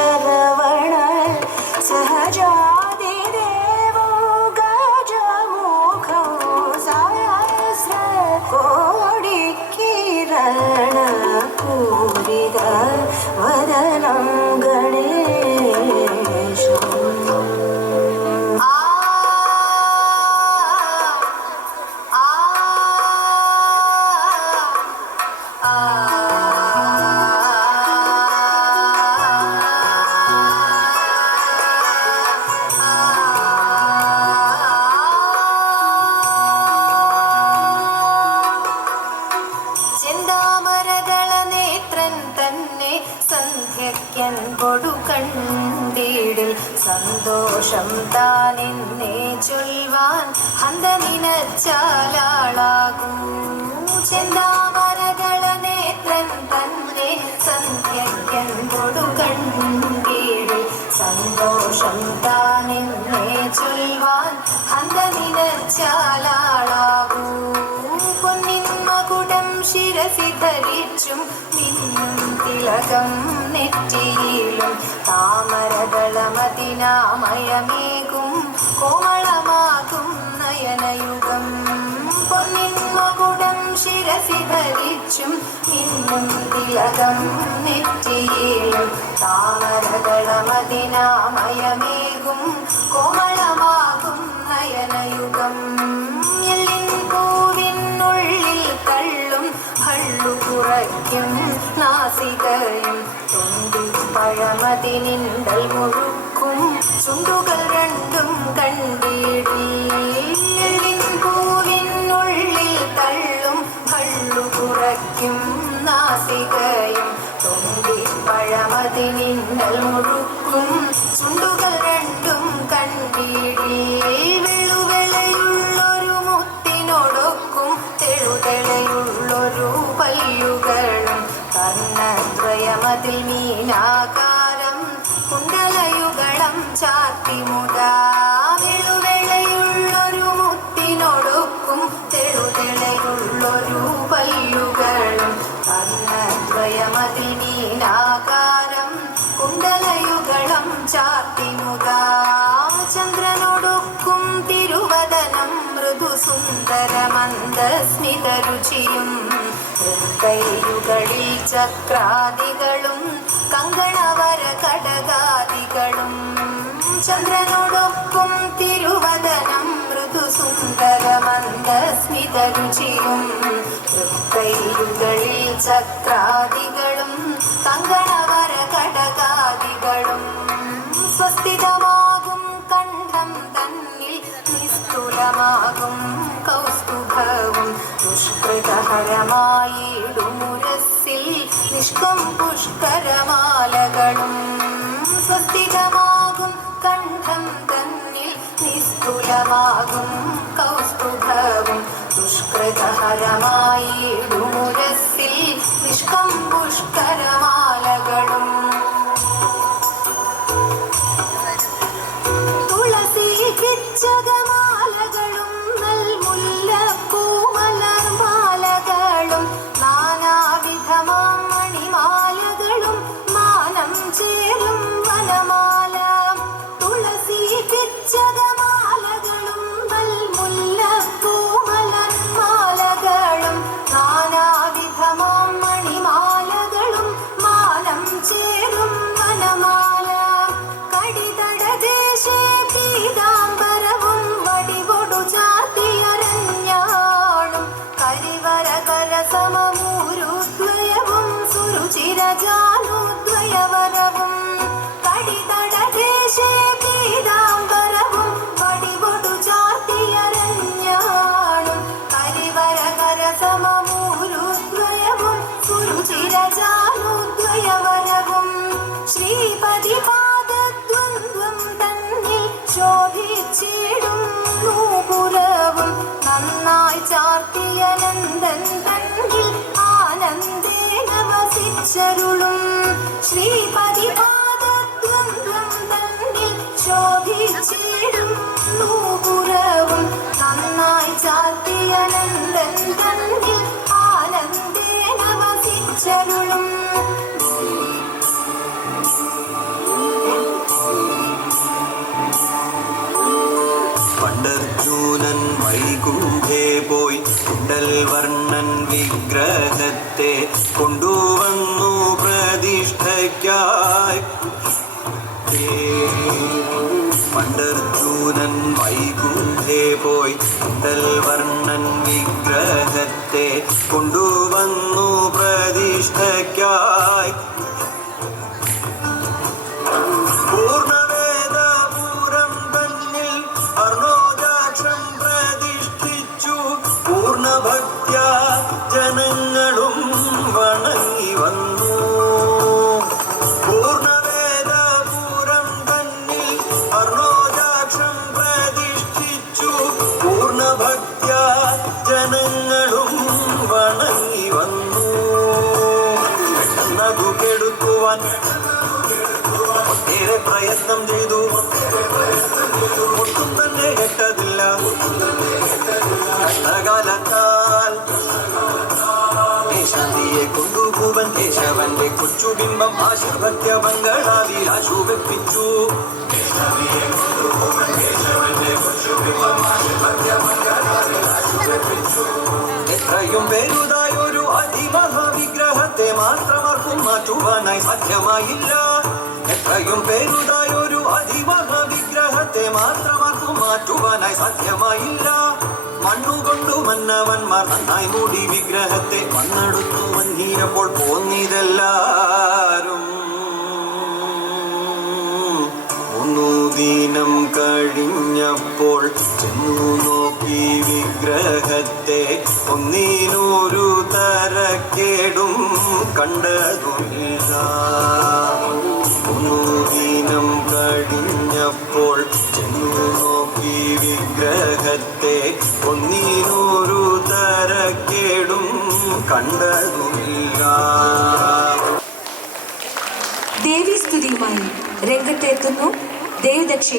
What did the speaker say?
ಶರವಣ ಸಹಜಾದಿ ದೇವೋ ಗಜಮುಖೋ ಸಹಸ್ರ ಕೋಡಿ ಕಿರಣ ಪೂರಿದ ವದನಂ ಗಣೇಶಂ. കൊടുക്കണ്ടീടിൽ സന്തോഷം താനെന്നെ ചൊൽവാൻ ഹന്ത നിനച്ചാലാളാകൂ. ചെന്താമരകള നേത്രൻ തന്നെ സന്ധ്യയ്ക്കൻ കൊടുക്കണ്ടീടിൽ സന്തോഷം താനെന്നെ ചൊൽവാൻ ഹന്ത നിനച്ചാലാളാകൂ. പൊന്നിൻ മകുടം ശിരസി ധരിച്ചും മിന്നും തിലകം നെറ്റിയിലും താമരകളമതിനാമയമേകും കോമളമാകും നയനയുഗം. പൊന്നിൻ മകുടം ശിരസി ധരിച്ചും മിന്നും തിലകം നെറ്റിയിലും താമരകളമതിനാമയമേകും കോമളമാകും നയനയുഗം. പൂവിനുള്ളിൽ കള്ളും ഭള്ളു കുറയ്ക്കും നാസികയും പഴമതിനിണ്ടൽ മുഴുക്കും ചുണ്ടുകൾ രണ്ടും കണ്ടിടി. പൂവിനുള്ളിൽ തള്ളും ഭള്ളു കുറയ്ക്കും നാസികയും പഴമതിനിണ്ടൽ മുഴുക്കും ചുണ്ടുകൾ രണ്ടും കണ്ടിടി. വെളുവെളയുള്ളൊരു മുത്തിനോടൊക്കും തെളുതെളയുള്ളൊരു പല്ലുകളും കർണദ്വയമതിൽ മീനാകാരം കുണ്ടലയുഗളം ചാത്തിമുതാ. വെളുവെളയുള്ളൊരു മുത്തിനോടൊക്കും തെളുതെളയുള്ളൊരു പല്ലുകളും കർണദ്വയമതിൽ മീനാകാരം കുണ്ടലയുഗളം ചാത്തിമുതാ. ചന്ദ്രനോടൊക്കും തിരുവദനം മൃദുസുന്ദരമന്ദസ്മിതരുചിയും കൈയുകളിൽ ചക്രാദികളും കങ്കണവര കടകാദികളും. ചന്ദ്രനോടൊപ്പം തിരുവദനം മൃദുസുന്ദരമന്ദസ്മിതരുചിയും കൈയുകളിൽ ചക്രാദികളും കങ്കണവര കടകാദികളും. സ്വസ്ഥിതമാകും കണ്ഠം തന്നിൽ നിസ്തുലമാകും കൗസ്തുഭവും ദുഷ്കൃതഹരമായിടുമുരസ്സിൽ നിഷ്കം പുഷ്കരമാലകളും. സ്വസ്ഥിതമാകും കണ്ഠം തന്നിൽ നിസ്തുലമാകും കൗസ്തുഭവും ദുഷ്കൃതഹരമായിടുമുരസ്സിൽ നിഷ്കം പുഷ്കരമാലകളും. തുളസി കിച്ചകമാലകളും നൽമുല്ലപ്പൂമലർമാലകളും നാനാവിധമാം മണിമാലകളും മാനം ചേരും വനമാല. തുളസി കിച്ചകമാലകളും നൽമുല്ലപ്പൂമലർമാലകളും നാനാവിധമാം മണിമാലകളും മാനം ചേരും വനമാല. കടിതടദേശേ പീതാംബരവും വടിവൊടു ചാർത്തിയരഞ്ഞാണും കരിവര കരസമമൂരുദ്വയവും സുരുചിരജാനുദ്വയവരവും. കടിതടദേശേ പീതാംബരവും വടിവൊടു ചാർത്തിയരഞ്ഞാണും കരിവര കരസമമൂരുദ്വയവും സുരുചിരജാനുദ്വയവരവും. ശ്രീപതി പാദദ്വന്ദ്വം തന്നിൽ ശോഭിച്ചിടും നൂപുരവും നന്നായി ചാർത്തിയനന്ദൻ തന്നിൽ ആനന്ദേന വസിച്ചരുളും. ശ്രീപതി പാദദ്വന്ദ്വം തന്നിൽ ശോഭിച്ചിടും നൂപുരവും നന്നായി ചാർത്തിയനന്ദൻ തന്നിൽ ആനന്ദേന വസിച്ചരുളും. വൈകുണ്ഠേ പോയി കുണ്ടൽ വർണ്ണൻ വിഗ്രഹത്തെ കൊണ്ടുവന്നു പ്രതിഷ്ഠയ്ക്കായി. പണ്ടർജൂനൻ വൈകുണ്ഠേ പോയി കുണ്ടൽ വർണ്ണൻ വിഗ്രഹത്തെ കൊണ്ടുവന്നു പ്രതിഷ്ഠയ്ക്കായി. പൂർണ്ണവേദപുരം തന്നിൽ അർണോജാക്ഷം പ്രതിഷ്ഠിച്ചു. പൂർണ്ണഭക്ത്യാ ജനങ്ങളും വണങ്ങി വന്നു. പൂർണ്ണവേദപുരം തന്നിൽ അർണോജാക്ഷം പ്രതിഷ്ഠിച്ചു. പൂർണ്ണഭക്ത്യാ ജനങ്ങളും വണങ്ങി വന്നു. പെട്ടെന്നതു കെടുത്തുവാൻ ഏറെ പ്രയത്നം ചെയ്തു. ഒട്ടും തന്നെ കെട്ടതില്ല. കഷ്ടകാലത്താൽ ശാന്തിയെ കൊണ്ടുപോവൻ കേശവന്റെ കൊച്ചുബിംബം ആശീർഭക്യ ബംഗളാവിൽ ആശു വെപ്പിച്ചു. എത്രയും പേരുതായൊരു അതിമഹാവിഗ്രഹത്തെ മാത്രമാർക്കും മാറ്റുവാനായി സാധ്യമായില്ല. എത്രയും പേരുതായൊരു അതിമഹാവിഗ്രഹത്തെ മാത്രമാർക്കും മാറ്റുവാനായി സാധ്യമായില്ല. മണ്ണുകൊണ്ടു മന്നവന്മാർ നന്നായി മൂടി വിഗ്രഹത്തെ മണ്ണെടുത്തു മഞ്ഞിയപ്പോൾ പോന്നിതെല്ലാരും. 3 ദിനം കഴിഞ്ഞപ്പോൾ ചെന്നു നോക്കി വിഗ്രഹത്തെ. ഒന്നിനൊരു തരക്കേടും കണ്ടതുമില്ല. 3 ദിനം കഴിഞ്ഞപ്പോൾ ചെന്നു നോക്കി വിഗ്രഹത്തെ. ഒന്നിനൊരു തരക്കേടും കണ്ടതുമില്ല. ദേവീസ്തുതിയുമായി രംഗത്തെത്തുന്നു ദേവദക്ഷ.